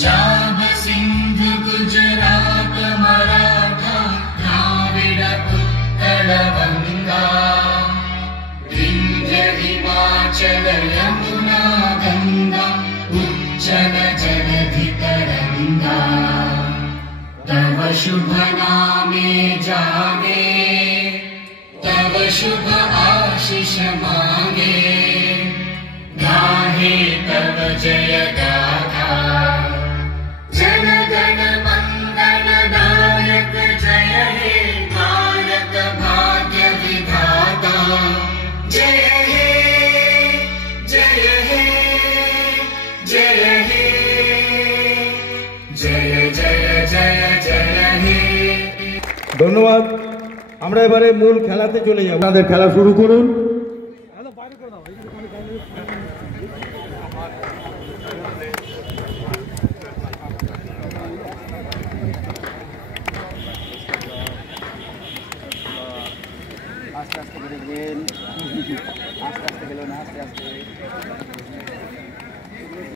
पंजाब सिंध गुजरात मराठा द्राविड उत्कल गंगा विंध्य हिमाचल यमुना गंगा उच्चल जलधि तरंगा तव शुभ नामे जागे तव शुभ आशीष मांगे गाहे तव जय गाथा जन गण मंगल दायक जय हे भारत भाग्य विधाता जय हे जय हे जय हे जय जय जय जय हे। ধন্যবাদ। আমরা এবারে মূল খেলাতে চলে যাব। আপনাদের খেলা শুরু করুন।